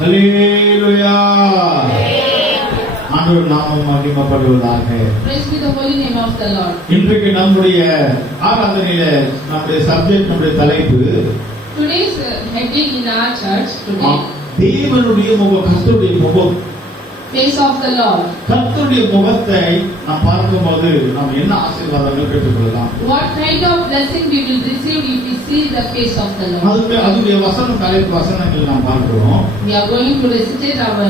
ஹல்லேலூயா. ஆண்டவர் நாமம் மகிமைப்படுவதாக. Praise be the holy name of the Lord. இன்றைக்கு நம்முடைய ஆராதனையில நம்முடைய சப்ஜெக்ட், நம்முடைய தலைப்பு Today's heading in our church today, தேவனுடைய முகம், கர்த்தருடைய முகம். face of the Lord. கர்த்தருடைய முகத்தை நாம் பார்க்கும்போது நாம் என்ன ஆசீர்வாதங்கள் பெற்றுக்கொள்ளலாம்? What kind of blessing we will receive if we see the face of the Lord? அதுடைய தலைப்பு வசனங்கள் நாம் பார்க்கிறோம். We are going to recitate our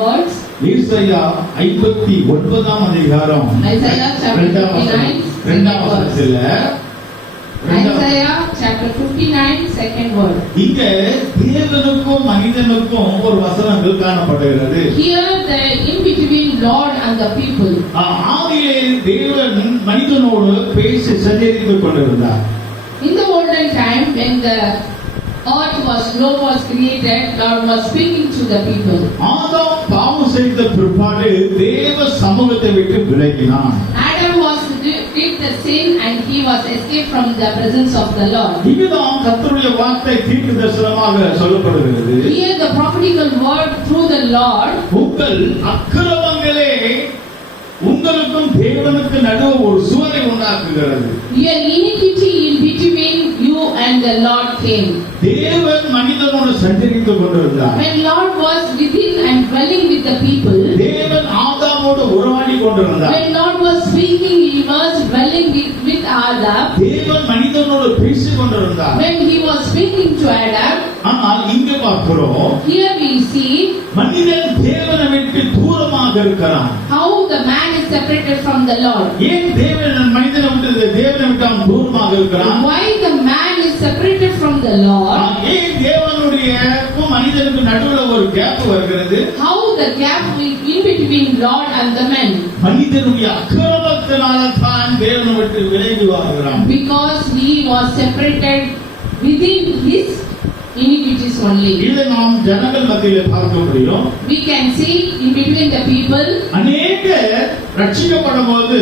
words. ஏசாயா 59ஆம் அதிகாரம் Isaiah chapter 59 இரண்டாம் வசனத்துல Isaiah chapter 59 second word. இங்க தேவனுக்கும் மனிதனுக்கும் ஒரு வசனங்கள் காணப்படுகிறது. Here the in between Lord and the people. ஆதியிலே தேவன் மனிதனோடு பேசி சஞ்சரித்துக் கொண்டிருந்தார். In the olden time when the earth was created, God was speaking to the people. ஆதாம் பாவம் செய்த பிற்பாடு தேவ சமூகத்தை விட்டு விலகினான். Adam did the sin and he was escaped from the presence of the Lord. இதுதான் கர்த்தருடைய வார்த்தை தீர்க்கதரிசனமாக சொல்லப்படுகிறது. Here the prophetical word through the Lord. உங்கள் அக்கிரமங்களே உங்களுக்கும் தேவனுக்கு நடுவே ஒரு சுவரை உண்டாக்குகிறது. Your iniquity in between you and the Lord came. தேவன் மனிதனோடு சஞ்சரித்துக் கொண்டிருந்தார். When Lord was within and dwelling with the people, தேவன் ஆதாமோடு உறவாடி கொண்டிருந்தார். when Lord was speaking, he was dwelling with Adam. தேவன் மனிதனோடு பேசிக் கொண்டிருந்தார். When he was speaking to Adam, ஆனால் இங்க பார்க்கிறோம், here we see மனிதன் தேவனை விட்டு தூரமாக இருக்கிறான். how the man is separated from the Lord. ஏன் மனிதனை விட்டு அவன் தூரமாக இருக்கிறான்? Why the man is separated from the Lord? ஏன் தேவனுடைய மனிதனுக்கு நடுவுல ஒரு கேப் வருகிறது? How the gap in between Lord and the man? மனிதனுடைய அக்கிரமத்தினால தான் தேவனை விட்டு விலகி வாழ்கிறான். Because he was separated within his iniquities only. இதை நாம் ஜனங்கள் மத்தியிலே பார்க்க முடியும். We can see in between the people. அநேக ரட்சிக்கப்படும்போது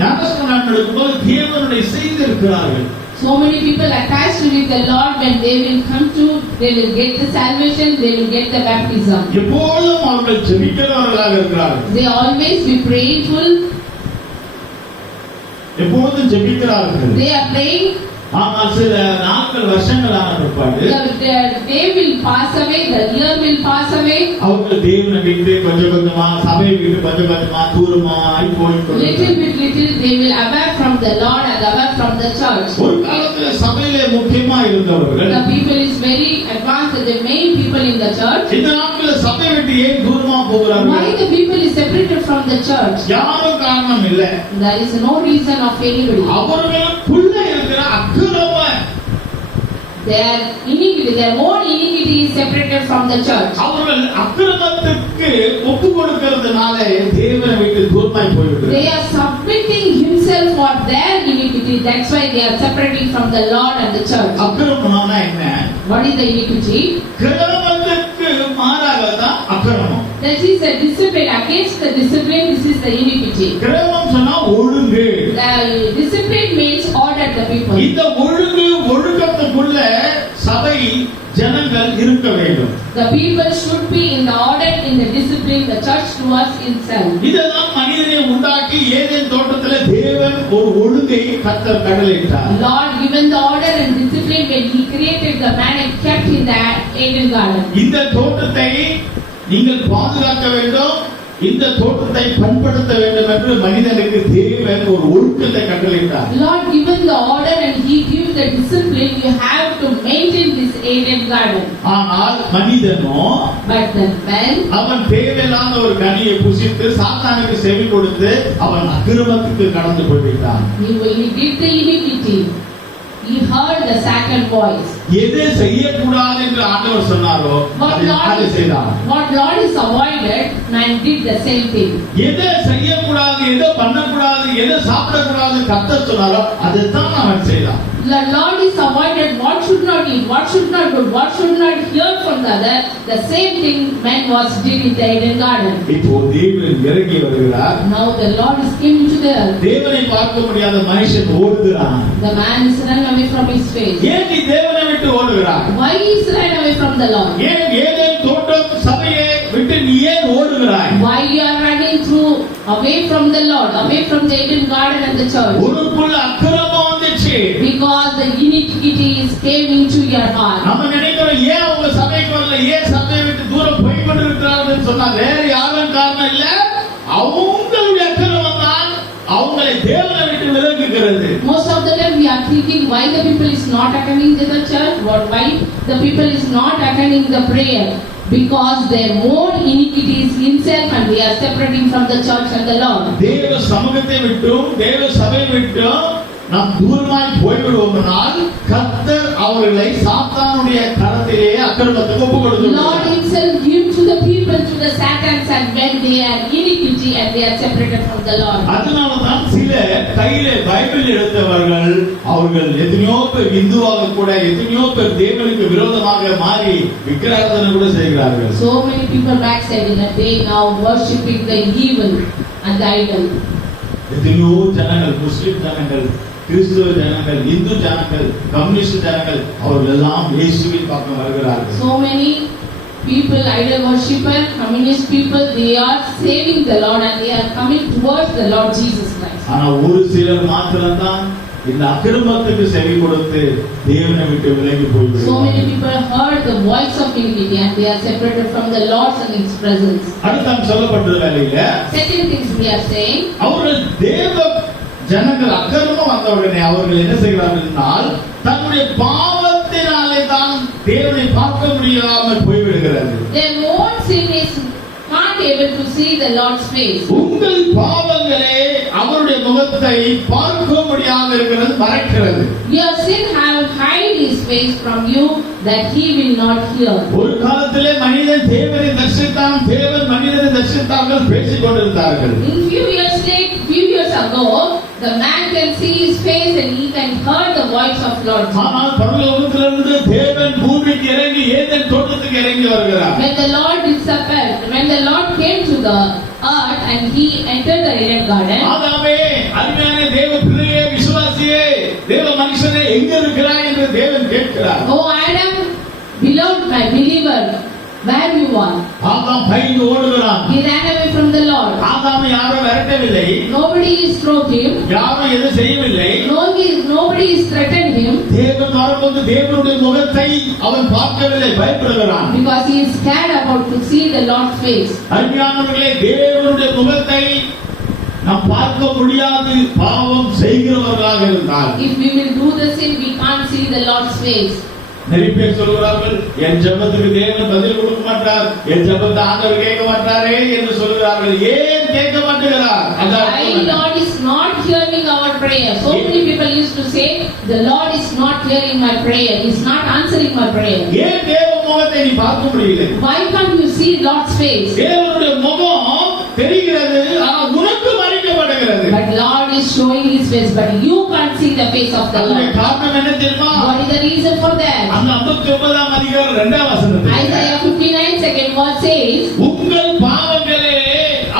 ஞானஸ்நானம் எடுக்கும்போது தேவனுடைய செய்தி இருக்கிறார்கள். So many people attached with the Lord, when they will come to, they will get the salvation, they will get the baptism. எப்பொழுதும் அவர்கள் ஜெபிக்கிறவர்களாக இருக்கிறார்கள். They always be prayerful. எப்பொழுதும் ஜெபிக்கிறார்கள். They are praying. ஆனால் சில நாட்கள் வருஷங்கள் ஆன பிற்பாடு The day will pass away, the year will pass away. அவர்கள் தேவனை விட்டு கொஞ்சம் கொஞ்சமா, சபையை விட்டு கொஞ்சம் கொஞ்சமா தூரமாய் போய்க்கொண்டு Little they will away from the Lord and away from the church. ஒரு காலத்துல சபையிலே முக்கியமா இருந்தவர்கள், The people is very advanced, the main people in the church. இந்த நாட்கள சபையை விட்டு ஏன் தூரமா போகிறார்கள்? Why the people is separated from the church? யாரும் காரணம் இல்ல. There is no reason of anybody. அவர்களுக்குள்ள இருக்கிற அக்கிரமம், Their iniquity, their own iniquity is separated from the church. அவர்கள் அக்கிரமத்துக்கு ஒப்பு கொடுக்கிறதுனால தேவனை விட்டு தூரமாய் போய்விடுகிறார்கள். They are submitting himself for their iniquity. That's why they are separating from the Lord and the church. அக்கிரமம்னா என்ன? What is the iniquity? கிரமத்துக்கு மாறாக தான் அக்கிரமம். That is the discipline. Against the discipline, this is the iniquity. கிரமம் சொன்னா ஒழுங்கு. The discipline means order the people. இந்த ஒழுக்கத்துக்குள்ள சபை ஜனங்கள் இருக்க வேண்டும். The people should be in the order, in the discipline, the church towards itself. இதெல்லாம் மனிதனை உண்டாக்கி ஏதேன் தோட்டத்திலே தேவன் ஒரு ஒழுங்கை கர்த்தர் கட்டளையிட்டார். Lord given the order and discipline when he created the man and kept in that Eden garden. இந்த தோட்டத்தை நீங்கள் பாதுகாக்க வேண்டும், இந்த தோட்டத்தை பண்படுத்த வேண்டும் என்று மனிதனுக்கு தேவன் ஒரு ஒழுக்கத்தை கட்டளையிட்டார். Lord given the order and he give the discipline, you have to maintain this Eden garden. ஆனால் மனிதனோ, But the man, அவன் தேவையில்லாத ஒரு கனியை புசித்து சாத்தானுக்கு செவி கொடுத்து அவன் அக்கிரமத்துக்கு கடந்து போய்விட்டான். he did the iniquity. He heard the Satan voice. எதை செய்யக்கூடாது என்று ஆண்டவர் சொன்னாரோ அதை செய்தான். What Lord is avoided, man did the same thing. எதை செய்யக்கூடாது, எதை பண்ணக்கூடாது, எதை சாப்பிடக்கூடாது கர்த்தர் சொன்னாரோ அதைத்தான் அவன் செய்தான். The Lord is avoided what should not eat, what should not do, what should not hear from the other. The same thing man was did in the Eden garden. இப்போ தேவன் இறங்கி வருகிறார். Now the Lord is came into the earth. தேவனை பார்க்க முடியாத மனுஷன் ஓடுகிறான். The man is run away from his face. ஏன் நீ தேவனை விட்டு ஓடுகிறாய்? Why is ran away from the Lord? ஏன் ஏதேன் தோட்டம் சபையை விட்டு நீ ஏன் ஓடுகிறாய்? Why you are running through away from the Lord, away from the Eden garden and the church? உனக்குள்ள அக்கிரமம் வந்துச்சு. Because the iniquities came into your heart. நம்ம நினைக்கிறோம் ஏன் அவங்க சபைக்கு வரல, ஏன் சபையை விட்டு தூரம் போய் கொண்டிருக்கிறார்கள் சொன்னா வேற யாரும் காரணம் இல்ல, அவங்களுடைய அக்கிரமம் தான் அவங்களை தேவனை விட்டு விலக்குகிறது. Most of the time we are thinking why the people is not attending the church, or why the people is not attending the prayer, because their own iniquities himself and they are separating from the church and the Lord. தேவ சமூகத்தை விட்டும் தேவ சபையை விட்டும் நாம் தூரமாய் போய்விடுவோம்னால் கர்த்தர் அவர்களை சாத்தானுடைய கரத்திலே அக்கிரமத்துக்கு ஒப்பு Lord கொடுக்கிறார். himself give to the people to the Satans, and when they are iniquity and they are separated from the Lord. அதனாலதான் சில கையிலே பைபிள் எடுத்தவர்கள் அவர்கள் எத்தனையோ பேர் இந்துவாக கூட எத்தனையோ பேர் தேவனுக்கு விரோதமாக மாறி விக்கிரகாராதனை கூட செய்கிறார்கள். So many people backsliding that they now worshipping the evil and the idol. எத்தனையோ ஜனங்கள், முஸ்லிம் ஜனங்கள், கிறிஸ்துவ ஜனங்கள், இந்து ஜனங்கள், கம்யூனிஸ்ட் ஜனங்கள் அவர்கள் எல்லாம் இயேசுவின் பக்கம் வருகிறார்கள். So many people, idol worshipper, communist people, they are saving the Lord and they are coming towards the Lord Jesus Christ. ஆனா ஒரு சிலர் மாத்திரம்தான் இந்த அக்கிரமத்துக்கு செவி கொடுத்து தேவனை விட்டு விலகி So many போய்விடுகிறார்கள். people heard the voice of iniquity and they are separated from the Lord and His presence. அடுத்து சொல்லப்பட்ட வேலையில Second things we are saying, அவர்கள் தேவ ஜனங்கள் அக்கிரமம் வந்த உடனே அவர்கள் என்ன செய்கிறார்கள் என்றால் தன்னுடைய பாவத்தினாலே தான் தேவனை பார்க்க முடியாமல் போய்விடுகிறது. their own sin is not able to see the Lord's face. உங்கள் பாவங்களே அவருடைய முகத்தை பார்க்க முடியாமல் இருக்கிறது, மறைக்கிறது. Your sin have hide His face from you that He will not hear. ஒரு காலத்திலே மனிதன் தேவனை தரிசித்தான், தேவன் மனிதனை தரிசித்தார்கள், பேசிக் கொண்டிருந்தார்கள். In few years ago, the man can see His face and he can hear the voice of Lord. ஆனால் பரலோகத்திலிருந்து தேவன் பூமிக்கு இறங்கி ஏதேன் தோட்டத்துக்கு இறங்கி வருகிறார். When the Lord disappeared, when the Lord came to the earth and He entered the Eden garden, ஆதாமே, அருமையான தேவ பிள்ளையே, விசுவாசியே, தேவ மனுஷனே, எங்க இருக்கிறாய் என்று தேவன் கேட்கிறார். Oh Adam, beloved my believer, where you are? ஆதாம் பயந்து ஓடுகிறான். He ran away from the Lord. ஆதாமை யாரும் விரட்டவில்லை, Nobody is thrown him. யாரும் எதுவும் செய்யவில்லை. Nobody is threatened him, தேவன் வரும்போது தேவனுடைய முகத்தை அவன் பார்க்கவில்லை, பயப்படுகிறான். because he is scared about to see the Lord's face. அருமையானவர்களே, தேவனுடைய முகத்தை நாம் பார்க்க முடியாது பாவம் செய்கிறவர்களாக இருந்தால். If we will do the sin, we can't see the Lord's face. நிறைய பேர் சொல்கிறார்கள், என் ஜெபத்துக்கு தேவன் பதில் கொடுக்க மாட்டார், என் ஜெபத்தை ஆண்டவர் கேட்க மாட்டாரே என்று சொல்கிறார்கள். ஏன் கேட்க மாட்டேங்கிறார்? Why Lord is not hearing our prayer? So many people used to say, the Lord is not hearing my prayer. He is not answering my prayer. ஏன் தேவ முகத்தை நீ பார்க்க முடியல? Why can't you see Lord's face? தேவனுடைய முகம் தெரிகிறது, ஆனால் உனக்கு மறைக்கப்படுகிறது. But Lord is showing His face, but you can't see the face of the அதற்கு Lord. காரணம் என்ன தெரியுமா? What is the reason for that? அந்த 59ஆம் அதிகாரம் 2ஆம் வசனத்தில் Isaiah 59 second verse says, உங்கள் பாவங்களே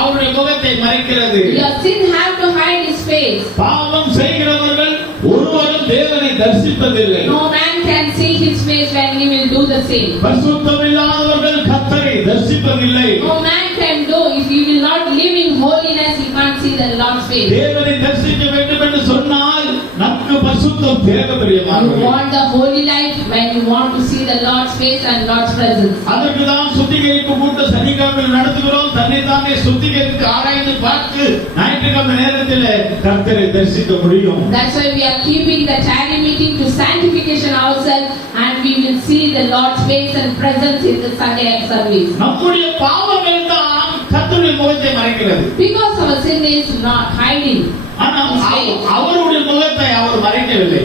அவருடைய முகத்தை மறைக்கிறது. your sin have to hide His face. பாவம் செய்கிறவர்கள் ஒருவரும் தேவனை தரிசிப்பதில்லை. No man can see His face when he will do the sin. பரிசுத்தம் இல்லாதவர்கள் கர்த்தரை தரிசிப்பதில்லை. No man can do, if he will not live in holiness, he can't see the Lord's face. தேவனை தரிசிக்க வேண்டும் என்று சொன்னால் நமக்கு பரிசுத்தம் தேவை You பிரியமானவர்களே. want the holy life when you want to see the Lord's face and Lord's presence. அதற்கு தான் சுத்திகரிப்பு கூட்டம் சனிக்கிழமையில் நடத்துகிறோம். தன்னைத்தானே சுத்திகரித்து ஆராய்ந்து பார்த்து ஞாயிற்றுக்கிழமை நேரத்தில் கர்த்தரை தரிசிக்க முடியும். That's why we are keeping the charity meeting to sanctification ourselves, and we will see the Lord's face and presence in the Sunday service. நம்முடைய பாவங்கள் தான் கர்த்தருடைய முகத்தை மறைக்கிறது. Because our sin is not hiding. ஆனால் அவருடைய முகத்தை அவர் மறைக்கவில்லை.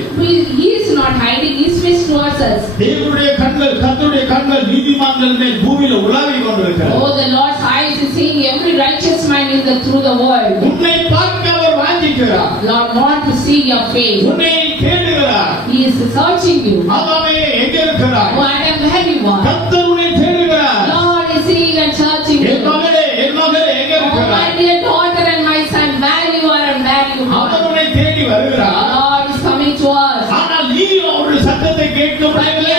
He is not hiding His face towards us. தேவனுடைய கண்கள், கர்த்தருடைய கண்கள் நீதிமான்கள் மேல் பூமியில உலாவிக் கொண்டிருக்கிறது. Oh, the Lord's eyes is seeing every righteous man through the world. உன்னை பார்க்க அவர் வாஞ்சிக்கிறார். Lord want to see your face. உன்னை தேடுகிறார். He is searching you. ஆதாமே, எங்கே இருக்கிறாய்? Oh Adam, where you are? கர்த்தர் உன்னை தேடுகிறார். Lord is seeing and searching you. என் மகளே, என் மகளே, எங்கே Oh my இருக்கிறாய்? dear daughter and my son, where you are and where you our are. உன்னை தேடி வருகிறார். Lord is coming to us. ஆனால் நீ அவருடைய சத்தத்தை கேட்க முடியவில்லை.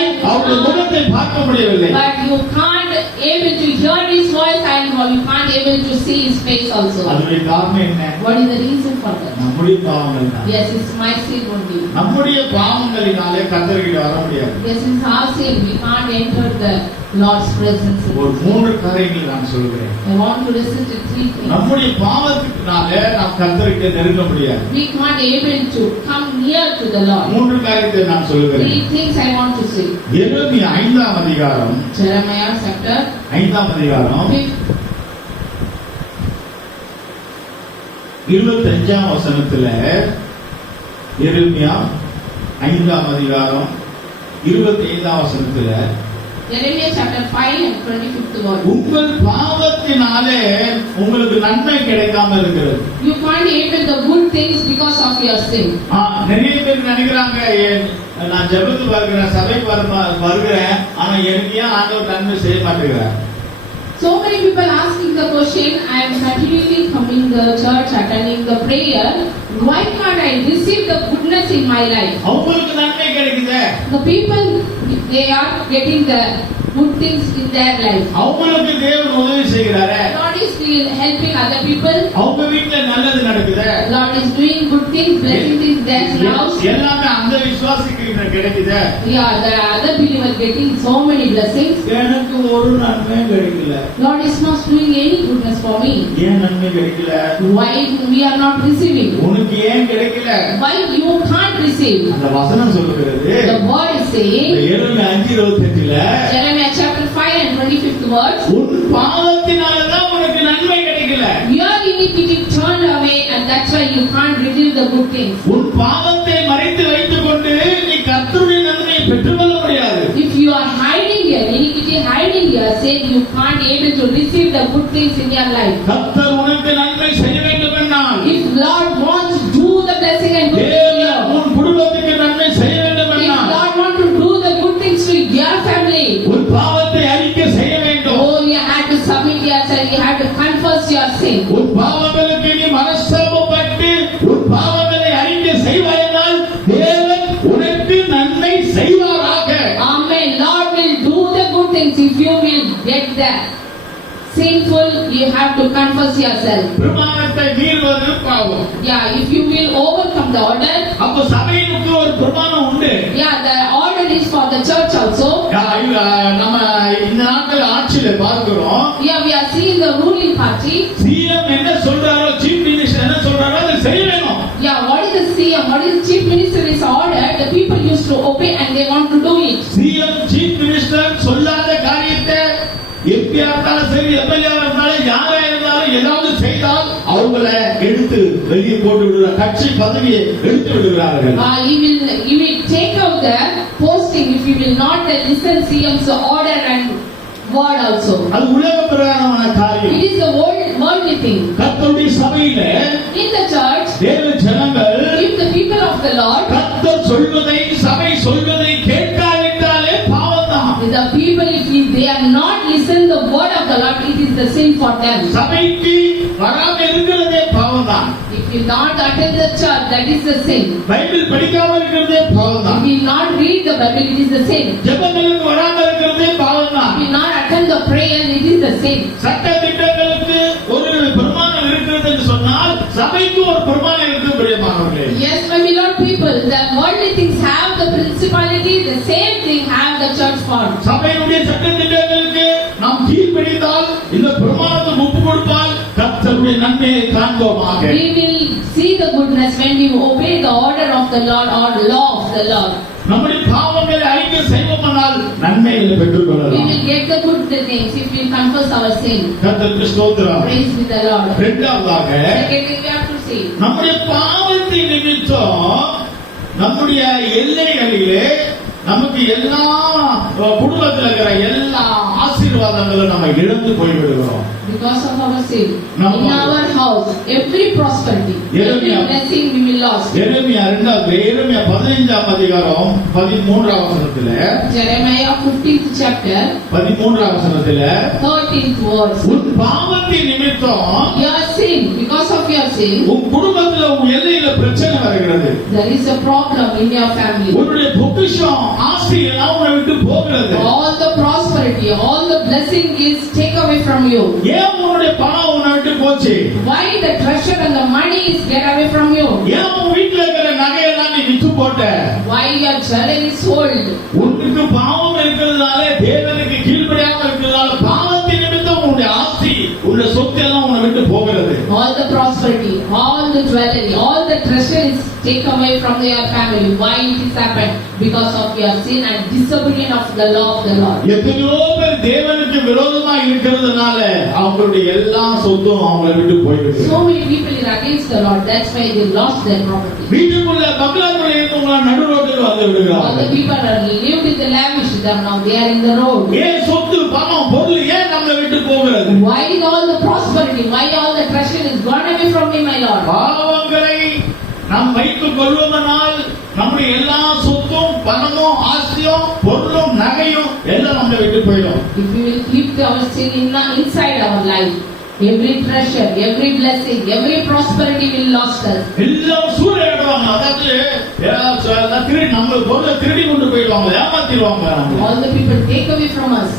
முடியவில்லை. But you can't able to hear his voice and you can't able to see his face also. அதுக்கு காரணம் என்ன? What is the reason for that? நம்முடைய பாவங்கள் தான். Yes, it's my sin only. நம்முடைய பாவங்களினாலே கர்த்தர்கிட்ட வர முடியாது. Yes, it's our sin. We can't enter the Lord's presence. ஒரு மூன்று காரியங்கள் நான் சொல்கிறேன். I want to listen to three things. நம்முடைய பாவத்தினாலே நாம் கர்த்தர்கிட்ட நெருங்க முடியாது. We can't able to come near to the Lord. மூன்று காரியத்தை நான் சொல்கிறேன். Three things I want to say. எரேமியா 5ஆம் அதிகாரம், Jeremiah chapter 5ஆம் அதிகாரம் 5. 25ஆம் வசனத்துல, எரேமியா 5ஆம் அதிகாரம் 25ஆம் வசனத்துல, Jeremiah chapter 5 and 25th verse. உங்கள் பாவத்தினாலே உங்களுக்கு நன்மை கிடைக்காம இருக்கிறது. You can't able the good things because of your sin. நிறைய பேர் நினைக்கிறாங்க, நான் ஜெபத்துக்கு வருகிறேன், சபைக்கு வருகிறேன், ஆனா எனக்கு ஏன் ஆண்டவர் நன்மை செய்ய மாட்டேங்கிறார்? So many people asking the question, I am continually coming the church, attending the prayer, why can't I receive the goodness in my life? அவங்களுக்கு நன்மை கிடைக்குதே. The people, they are getting the good things in their life. அவங்களுக்கு தேவன் உதவி செய்கிறாரே. Lord is helping other people. அவங்க வீட்ல நல்லது நடக்குதே. Lord is doing good things, blessing things in their house. எல்லாமே அந்த விசுவாசிக்கு கிடைக்குதே. Yeah, the other believers getting so many blessings. எனக்கு ஒரு நன்மை கிடைக்கல. Lord is not doing any goodness for me. ஏன் நன்மை கிடைக்கல? Why we are not receiving? உனக்கு ஏன் கிடைக்கல? Why you can't receive? அந்த வசனம் சொல்லுகிறது. The word is saying, Jeremiah 5:28ல, Jeremiah chapter 5 and 25th verse, உன் பாவத்தினால தான் உனக்கு நன்மை கிடைக்கல. your iniquity turned away and that's why you can't receive the good things. உன் பாவத்தை மறைத்து வைத்துக் கொண்டு நீ கர்த்தருடைய நன்மையை பெற்றுக்கொள்ள முடியாது. If you are hiding your iniquity, hiding your sin, you can't able to receive the good things in your life. கர்த்தர் உனக்கு நன்மை செய்ய வேண்டும் என்றால், If Lord wants to do the blessing and good things to you, உன் குடும்பத்துக்கு நன்மை செய்ய வேண்டும் if என்றால், Lord wants to do the good things to your family, உன் பாவத்தை அறிக்கை செய்ய வேண்டும். oh, you had to submit yourself, you had to confess your sin. உன் பாவங்களுக்கு நீ மனஸ்தாபப்பட்டு உன் பாவங்களை அறிக்கை செய்வாயானால் தேவன் உனக்கு நன்மை செய்வாராக. Amen. Lord will do the good things if you will get the sinful, you have to confess yourself. பிரமாணத்தை மீறுவது பாவம். Yeah, if you will overcome the order, அப்ப சபைக்கு ஒரு பிரமாணம் உண்டு. yeah, the order is for the church also. நம்ம இந்த நாட்கள் ஆட்சியில பார்க்கிறோம். Yeah, we are seeing the ruling party. CM என்ன சொல்றாரோ, சீஃப் மினிஸ்டர் என்ன சொல்றாரோ அதை செய்ய வேணும். Yeah, what is the CM, what is the chief minister is order, the people used to obey and they want to do it. CM chief minister சொல்லாத காரியத்தை எம்பியா இருந்தாலும் சரி, எம்எல்ஏ இருந்தாலும் யாரா இருந்தாலும் ஏதாவது செய்தால் அவங்கள எடுத்து வெளியே போட்டு விடுறாங்க, கட்சி பதவியை எடுத்து விடுகிறார்கள். He will take out the posting if he will not listen CM's order and word also. அது உலக பிரகாரமான காரியம். It is the worldly thing. கர்த்தருடைய சபையில In the church, தேவ ஜனங்கள் if the people of the Lord, கர்த்தர் சொல்வதை சபை சொல்வதை கேட்காவிட்டாலே பாவம்தான். the people, if they are not listen the word of the Lord, it is the sin for them. சபைக்கு வராம இருக்கிறதே பாவம்தான். If you not attend the church, that is the sin. Bible படிக்காம இருக்கிறதே பாவம்தான். If you not read the Bible, it is the sin. ஜெபங்களுக்கு வராம இருக்கிறதே பாவம்தான். If you not attend the prayer, it is the sin. சட்ட திட்டங்களுக்கு ஒரு பிரமாணம் இருக்கிறது என்று சொன்னால் சபைக்கு ஒரு பிரமாணம் இருக்கு பிரியமானவர்களே. Yes, my beloved people, the worldly things have the principality, the same thing have the church for. சபையினுடைய சட்ட திட்டங்களுக்கு நாம் கீழ்ப்படிந்தால், இந்த பிரமாணத்துக்கு ஒப்பு கொடுத்தால் கர்த்தருடைய நன்மையை காண்போமாக. We will see the goodness when we obey the order of the Lord or law of the Lord. நம்முடைய பாவங்களை அறிக்கை செய்வோமானால் நன்மைகளை பெற்றுக் We கொள்ளலாம். will get the good things if we confess our sin. கர்த்தருக்கு ஸ்தோத்திரம். Praise with the Lord. இரண்டாவதாக, Second thing we have to see. நம்முடைய பாவத்தின் நிமித்தம் நம்முடைய எல்லைகளிலே நமக்கு எல்லா குடும்பத்தில் இருக்கிற எல்லா ஆசீர்வாதங்களும் ஆசீர்வாதங்களை நம்ம இழந்து போய்விடுகிறோம். Because of our sin. No. In our house, every prosperity, every Jeremiah. blessing we will lost. எரேமியா 15ஆம் அதிகாரம் 13ஆம் வசனத்திலே, Jeremiah 15th chapter, 13ஆம் வசனத்திலே, 13th verse. உன் பாவத்தின் நிமித்தம் Your sin, because of your sin, உன் குடும்பத்துல உன் எல்லையில பிரச்சனை வருகிறது. there is a problem in your family. உன்னுடைய பொக்கிஷம் ஆஸ்தி எல்லாம் உன்னை விட்டு போகிறது. All the prosperity, all the blessing is take away from you. ஏன் உன்னுடைய பணம் உன்னை விட்டு போச்சு? Why the treasure and the money is get away from you? ஏன் உன் வீட்டுல இருக்கிற நகையெல்லாம் நீ வித்து போட்ட? Why your jewelry is sold? உனக்கு பாவம் இருக்கிறதுனால, தேவனுக்கு கீழ்ப்படியாம இருக்கிறதுனால, பாவத்தின் நிமித்தம் உன்னுடைய ஆஸ்தி, உன்னுடைய சொத்து எல்லாம் உன்னை விட்டு போகிறது. All the prosperity, all the jewelry, all the treasure is taken away from your family. Why it is happened? Because of your sin and disobedience of the law of the Lord. எத்தனையோ பேர் தேவனுக்கு விரோதமா இருக்கிறதுனால அவங்களுடைய எல்லா சொத்தும் அவங்களை விட்டு போய்விடுது. So many people are against the Lord. That's why they lost their property. வீட்டுக்குள்ள பங்களாக்குள்ள இருந்தவங்க நடு ரோட்டில் வந்து All the விடுகிறார்கள். people are lived in the lavish. Now they are in the road. ஏன் சொத்து, பணம், பொருள் ஏன் நம்மளை விட்டு போகிறது? Why all the prosperity? Why all the treasure is gone away from me, my Lord? பாவங்களை நாம் வைத்துக் கொள்வோமானால் நம்முடைய எல்லா சொத்தும், பணமும், ஆஸ்தியும், பொருளும், நகையும் எல்லாம் நம்மளை விட்டு போயிடும். If we will keep our sin inside our life, every treasure, every blessing, every prosperity will lost us. எல்லாம் சூறையாடுவாங்க. அதாவது திருடி நம்ம பொருளை திருடி கொண்டு போயிடுவாங்க, ஏமாத்திடுவாங்க. All the people take away from us.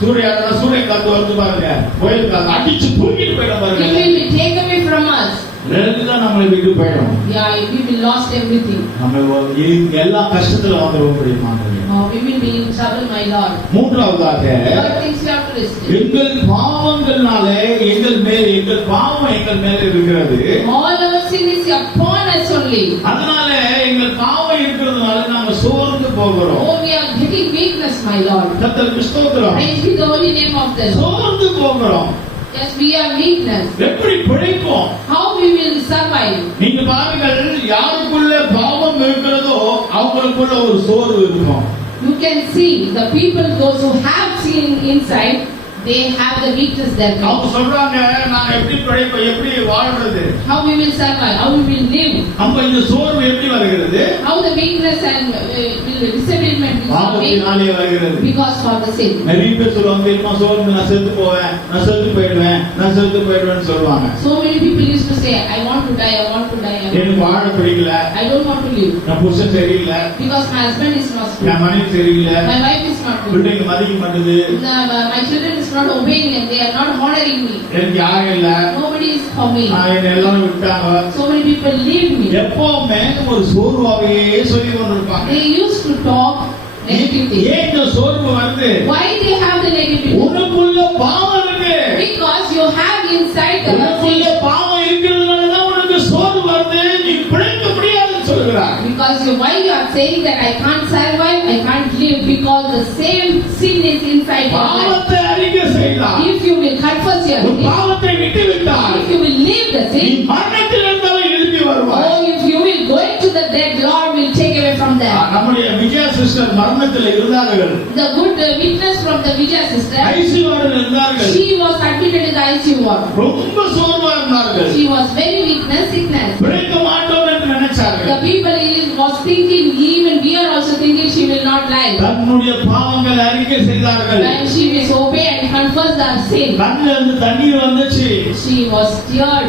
சூறையாடுற சூறை காத்து வருது பாருங்க, புயல் காத்து அடிச்சு தூக்கிட்டு போயிடும் It பாருங்க. will be take away from us. எல்லாம் நம்மளை விட்டு போயிடும். Yeah, we will lost everything. நம்ம எல்லா கஷ்டத்துல வந்துருவோம் முடியுமா? We will be in trouble, my Lord. மூன்றாவதாக, What things you have to listen? எங்கள் பாவங்கள்னாலே எங்கள் பாவம் எங்கள் மேல இருக்கிறது. All our sin is upon us only. அதனால எங்கள் பாவம் இருக்கிறதுனால நாம சோர்ந்து போகிறோம். Oh, we are getting weakness, my Lord. கர்த்தருக்கு ஸ்தோத்திரம். Praise be the holy name of the Lord. சோர்ந்து போகிறோம். Yes, we are weakness. எப்படி பிழைப்போம்? How we will survive? நீங்க பாருங்கள், யாருக்குள்ள பாவம் இருக்கிறதோ அவங்களுக்குள்ள ஒரு சோர்வு இருக்கும். You can see the people, those who have sin inside, they have the weakness there. அவங்க சொல்றாங்க, நான் எப்படி பிழைப்பேன், எப்படி வாழ்றது? How we will survive? How we will live? அப்ப இந்த சோர்வு எப்படி வருகிறது? How the weakness and disablement is coming? பாவத்தினாலே வருகிறது. Because for the sin. நிறைய பேர் சொல்லுவாங்க, தெரியுமா, சோர்ந்து நான் செத்து போவேன், நான் செத்து போயிடுவேன்னு சொல்லுவாங்க. So many people used to say, I want to die, I want to die. எனக்கு வாழ பிடிக்கல, I don't want to live. நான் புருஷன் சரியில்லை, Because my husband is not good. என் மனைவி சரியில்லை, My wife is not good. பிள்ளைங்க மதிக்க மாட்டுது, My children is not obeying and they are not honoring me. எனக்கு யாரும் இல்ல, Nobody is for me. என்னை எல்லாரும் விட்டாங்க. So many people leave me. எப்பவுமே ஒரு சோர்வாவே சொல்லி கொண்டிருப்பாங்க. They used to talk negatively. ஏன் இந்த சோர்வு வருது? Why they have the negativity? உனக்குள்ள பாவம் இருக்கு. Because you have inside the உனக்குள்ள sin. பாவம் இருக்கிறதுனாலதான் உனக்கு சோர்வு வருது, நீ பிழைக்க முடியாதுன்னு சொல்கிறார். Because why you are saying that I can't survive, I can't live, because the same sin is inside your life. பாவத்தை அறிக்கை செய்தார், If you will confess your உன் sin, பாவத்தை விட்டு விட்டார், if you will leave the நீ sin, மரணத்தில் இருந்தாலும் எழுப்பி வருவாய். or if you will go into the dead, Lord will take away from them. நம்முடைய விஜயா சிஸ்டர் மரணத்தில் இருந்தார்கள், The good witness from the Vijay sister, ஐசியூவில் இருந்தார்கள், she was admitted in the ICU ward. ரொம்ப சோர்வா இருந்தார்கள், She was very sickness. பிழைக்க மாட்டோம் என்று நினைச்சார்கள். The people was thinking, even we are also thinking she will not die. தன்னுடைய பாவங்களை அறிக்கை செய்தார்கள். When she will obey and confess her sin, கண்ணில இருந்து தண்ணீர் வந்துச்சு. she was teared.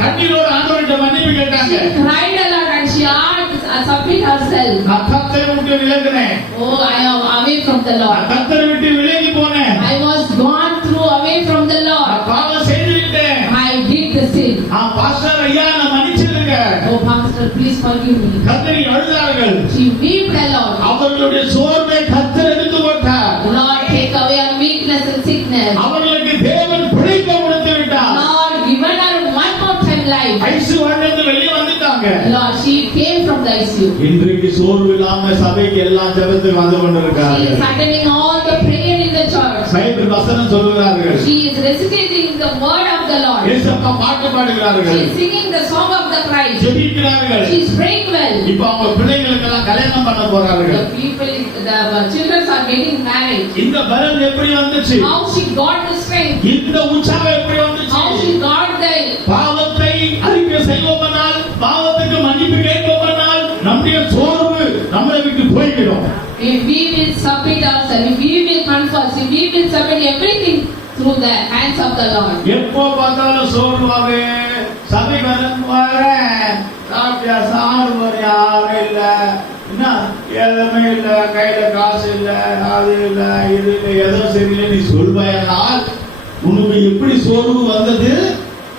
கண்ணீரோட ஆண்டவர்கிட்ட மன்னிப்பு கேட்டாங்க. She cried a lot and she asked, submit herself. நான் கர்த்தரை விட்டு விலகினேன், Oh, I am away from the Lord. நான் கர்த்தரை விட்டு விலகி போனேன், I was gone through away from the நான் Lord. பாவம் செய்து விட்டேன். I did the sin. Pastor ஐயா, நான் மன்னிச்சிருங்க. Oh, Pastor, please forgive me. கர்த்தரை அழுதார்கள். She wept a lot. அவர்களுடைய சோர்வை கர்த்தர் எடுத்து விட்டார். Lord, take away our weakness and sickness. அவர்களுக்கு தேவன் பிழைக்க கொடுத்து விட்டார். Lord, given her one more time life. ஐசு வாழ்ந்து வெளியே வந்துட்டாங்க. Lord, she came from the ICU. இன்றைக்கு சோர்வு இல்லாம சபைக்கு எல்லாம் ஜெபத்துக்கு வந்து She கொண்டிருக்காங்க. is attending all the prayer in the church. Bible வசனம் சொல்லுகிறார்கள், She is reciting the word of the the Lord. ஏசப்பா பாட்டு பாடுகிறார்கள், She is singing the song of the Christ. ஜெபிக்கிறார்கள். She is praying well. இப்ப அவங்க பிள்ளைகளுக்கு எல்லாம் கல்யாணம் பண்ண போறார்கள். The children are getting married. இந்த பலன் எப்படி வந்துச்சு? How she got the strength? இந்த உற்சாகம் எப்படி வந்துச்சு? How she got the பாவத்தை அறிக்கை செய்வோமானால், பாவத்துக்கு மன்னிப்பு கேட்போமானால், நம்முடைய சோர்வு நம்மளை விட்டு போய்விடும். if we will submit ourselves, if we will confess, if we will submit everything through the hands of the Lord. எப்போ பார்த்தாலும் சோர்வாவே சபை வரேன், சாப்பியா சாடுவார் யாரும் இல்ல, என்ன எதுவுமே இல்ல, கையில காசு இல்ல, அது இல்ல, இது இல்ல, ஏதோ சரியில்லை நீ சொல்வாயானால் உனக்கு எப்படி சோர்வு வந்தது?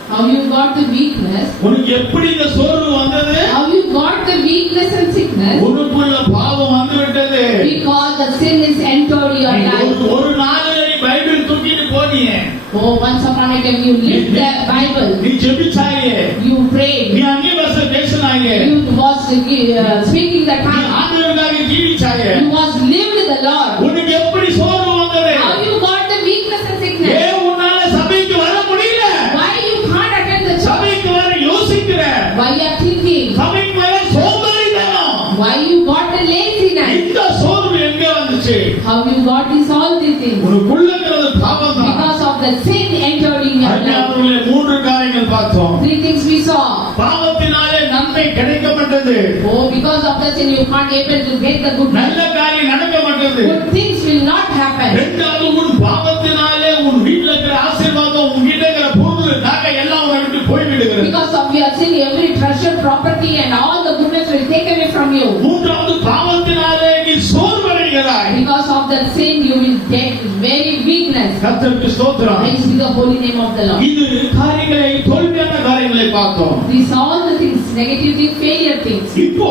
How you got the weakness? உனக்கு எப்படி இந்த சோர்வு வந்தது? How you got the weakness and sickness? உனக்குள்ள பாவம் வந்து விட்டது. Because the sin is entered your life. ஒரு நாள் நீ பைபிள் தூக்கிட்டு போனியே, Oh, once upon a time you lived the Bible. நீ ஜெபிச்சாயே, You prayed. நீ அந்நிய பாஷை பேசினாயே, You was speaking the நீ tongue. ஆண்டவருக்காக ஜீவிச்சாயே, You was lived the Lord. உனக்கு எப்படி சோர்வு வந்தது? How you got the weakness and sickness? ஏன் உன்னால சபைக்கு வர முடியல? Why you can't attend the church? சபைக்கு வர யோசிக்கிற, Why you are thinking? சபைக்கு வர சோம்பேறித்தனம். Why you got the laziness? இந்த சோர்வு எங்க வந்துச்சு? How you got this all these things? உனக்குள்ள இருக்கிறது பாவம் தான். Because of the sin entered in your life. அஞ்ஞானத்திலே மூன்று காரியங்கள் பார்த்தோம். 3 things we saw. பாவத்தினாலே நன்மை கிடைக்கப்பட்டது, Oh, because of the sin you can't able to get the good. நல்ல காரியம் நடக்கப்பட்டது. Good things will not happen. இரண்டாவது, உன் பாவத்தினாலே உன் வீட்டில் இருக்கிற ஆசீர்வாதம், உன் வீட்டில் இருக்கிற பொருள் நகை எல்லாம் உன்னை விட்டு போய்விடுகிறது. Because of your sin, every treasure, property and all the goodness will take away from you. மூன்றாவது, பாவத்தினாலே நீ சோர்வடைகிறாய். Because of the sin you will get very weakness. கர்த்தருக்கு ஸ்தோத்திரம். Praise be the holy name of the Lord. இது காரியங்களை, தோல்வியான காரியங்களை பார்த்தோம். These all the things, negative things, failure things. இப்போ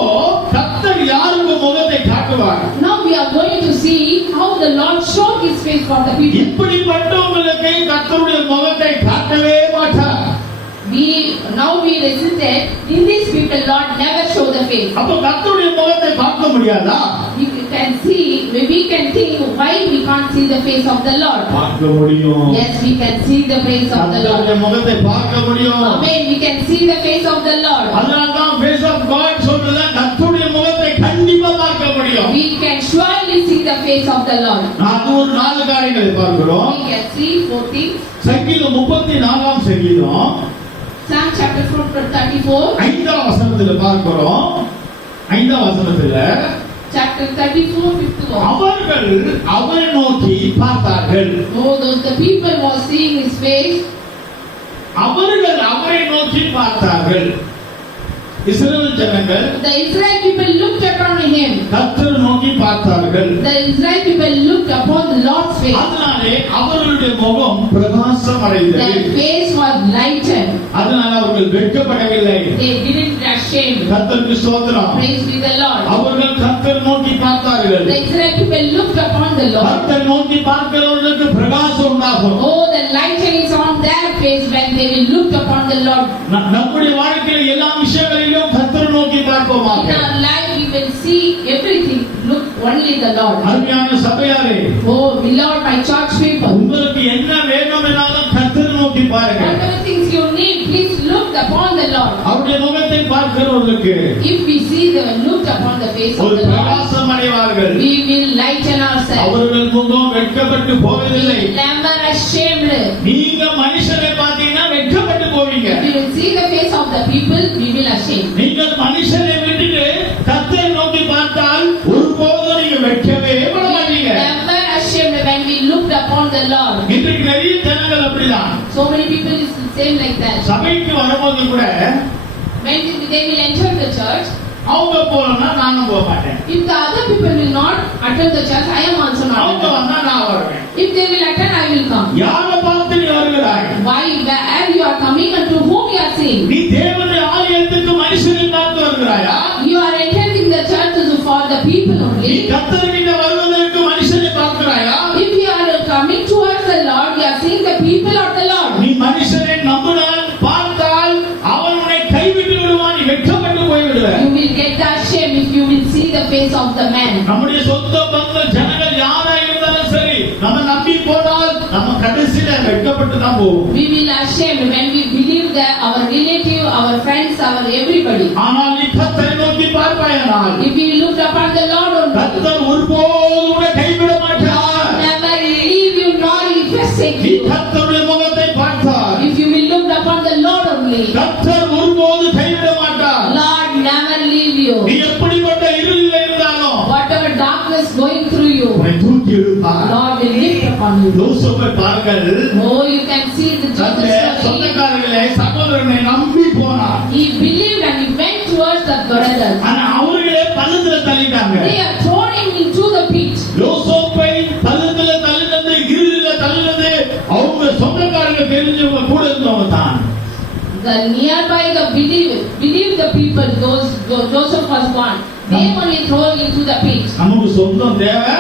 கர்த்தர் யாருக்கு முகத்தை காட்டுவார்? Now we are going to see how the Lord showed His face for the people. இப்படிப்பட்டவங்களுக்கு கர்த்தருடைய முகத்தை காட்டவே மாட்டார். Now we resisted. In these people, Lord never show the face. அப்ப கர்த்தருடைய முகத்தை பார்க்க முடியாதா? We can see, we can think why we can't see the face of the Lord. பார்க்க முடியும். Yes, we can see the face of the Lord. கர்த்தருடைய முகத்தை பார்க்க முடியும். Amen. We can see the face of the Lord. அதனால்தான் face of God சொல்றதா, கர்த்தருடைய முகத்தை கண்டிப்பா பார்க்க முடியும். We can surely see the face of the Lord. அது ஒரு 4 காரியங்களை பார்க்கிறோம். We can see 4 things. சங்கீதம் 34ஆம் சங்கீதம் Psalm chapter 34. 5ஆம் வசனத்துல பார்க்கிறோம். 5ஆம் வசனத்துல Chapter 34, 5th verse. அவர்கள் அவரை நோக்கி பார்த்தார்கள். Oh, those the people was seeing His face. அவர்கள் அவரை நோக்கி பார்த்தார்கள். இஸ்ரவேல் ஜனங்கள் The Israel people looked upon Him. கர்த்தரை நோக்கி பார்த்தார்கள். The Israel people looked upon the Lord's face. அதனாலே அவர்களுடைய முகம் பிரகாசம் அடைந்தது. Their face was lightened. அதனால அவர்கள் வெட்கப்படவில்லை. They didn't get ashamed. கர்த்தருக்கு ஸ்தோத்திரம். Praise be the Lord. அவர்கள் கர்த்தரை நோக்கி பார்த்தார்கள். The Israel people looked upon the Lord. கர்த்தரை நோக்கி பார்க்கிறவர்களுக்கு பிரகாசம் உண்டாகும். Oh, the lightning is on their face when they will look upon the Lord. நம்முடைய வாழ்க்கையில் எல்லா விஷயங்களிலும் கர்த்தரை நோக்கி பார்ப்போமாக. In our life we will see everything. Look only the Lord. அருமையான சபையாரே, Oh, Lord, my church people. உங்களுக்கு என்ன வேணும் என்றாலும் கர்த்தரை நோக்கி பாருங்க. Whatever things you need, please look upon the Lord. அவருடைய முகத்தை பார்க்கிறவர்களுக்கு If we see the look upon the face of ஒரு the Lord, பிரகாசம் அடைவார்கள். we will lighten ourselves. அவர்கள் முகம் வெட்கப்பட்டு போவதில்லை. Never ashamed. நீங்க மனுஷரை பார்த்தீங்கன்னா வெட்கப்பட்டு போவீங்க. If we will see the face of the people, we will ashamed. நீங்கள் மனுஷரை விட்டுட்டு கர்த்தரை நோக்கி பார்த்தால் ஒருபோதும் நீங்க வெட்கவே பட மாட்டீங்க. Never ashamed when we looked upon the Lord. இன்றைக்கு நிறைய ஜனங்கள் அப்படிதான். So many people is the same like that. சபைக்கு வரும்போது கூட When they will enter the church, அவங்க போறோம்னா நானும் போக மாட்டேன். if the other people will not attend the church, I am also not அவங்க attend. வந்தா நான் வருவேன். If they will attend, I will come. யாரை பார்த்து நீ வருகிறாய்? Why? Where you are coming and to whom you are seeing? நீ தேவனுடைய ஆலயத்துக்கு மனுஷரை பார்த்து வருகிறாயா? You are attending the church for the people நீ only. கர்த்தர்கிட்ட வருவதற்கு மனுஷரை பார்க்கிறாயா? If you are coming towards the Lord, you are seeing the people of the Lord. நீ மனுஷரை நம்பினால் பார்த்தால் அவன் உன்னை கைவிட்டு விடுவான். நீ வெட்கப்பட்டு போய்விடுவ. You will get ashamed if you will see the face of the man. நம்முடைய சொந்த பந்த ஜனங்கள் யாரா இருந்தாலும் சரி, நம்ம நம்பி போனால் நம்ம கடைசியில வெட்கப்பட்டு வெட்கப்பட்டு தான் போவோம். We will ashamed when we believe that our relative, our friends, our everybody. ஆனால் நீ கர்த்தரை நோக்கி பார்ப்பாயானால் If you look upon the Lord only, கர்த்தர் ஒருபோதும் உன்னை கைவிட மாட்டார். never leave you nor he forsake நீ you. கர்த்தருடைய முகத்தை பார்த்தால் If you will look upon the Lord only, கர்த்தர் ஒருபோதும் கைவிட மாட்டார். Lord never leave you. நீ எப்படிப்பட்ட இருளில் இருந்தாலும் Whatever darkness going through you, உன்னை தூக்கி எடுப்பார். Lord will lift upon you. யோசேப்பை பாருங்கள். Oh, you can see the தன்னுடைய Joseph story. சொந்தக்காரர்களே சகோதரனை நம்பி போனார். He believed and he went towards the brothers. ஆனா அவர்களே பள்ளத்துல தள்ளிட்டாங்க. They are thrown him into the pit. யோசேப்பை பள்ளத்துல தள்ளினது, இருளில தள்ளினது அவங்க சொந்தக்காரங்க தெரிஞ்சவங்க கூட இருந்தவங்க தான். The nearby the believe the people those Joseph was born. They only throw into the pit. நமக்கு சொந்தம் தேவை,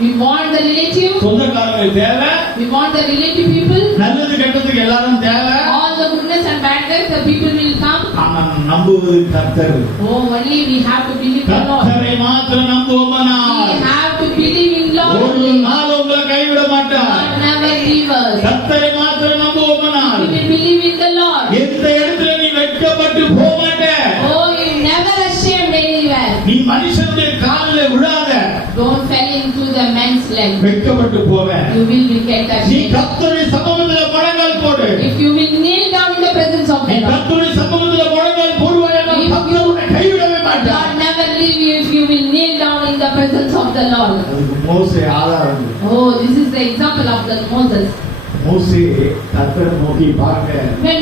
We want the relative. சொந்தக்காரங்க தேவை, We want the relative people. நல்லது கெட்டதுக்கு எல்லாரும் தேவை. All the goodness and badness, the people will come. ஆனா நம்புவது கர்த்தர். Oh, only we have to believe in Lord. கர்த்தரை மாத்திரம் நம்புவோமானால் We have to believe in Lord. ஒரு only. நாள் உங்களை கைவிட மாட்டார். God never leave us. கர்த்தரை மாத்திரம் நம்புவோமானால் We will believe in the Lord. எந்த இடத்துல நீ வெட்கப்பட்டு போக மாட்ட. Oh, you never ashamed anywhere. நீ மனுஷனுடைய காலிலே விழாத. Don't fall into the man's leg. வெட்கப்பட்டு போவ. You will be get நீ ashamed. கர்த்தருடைய சமூகத்துல முழங்கால் போடு. If you will kneel down in the presence of நீ the Lord, கர்த்தருடைய சமூகத்துல முழங்கால் போடுவாயானால் கர்த்தர் உன்னை கைவிடவே மாட்டார். God never leave you if you will kneel down in the presence of the Lord. அதுக்கு மோசே ஆதாரம். Oh, this is the example of the Moses. மோசே கர்த்தரை நோக்கி பார்க்க When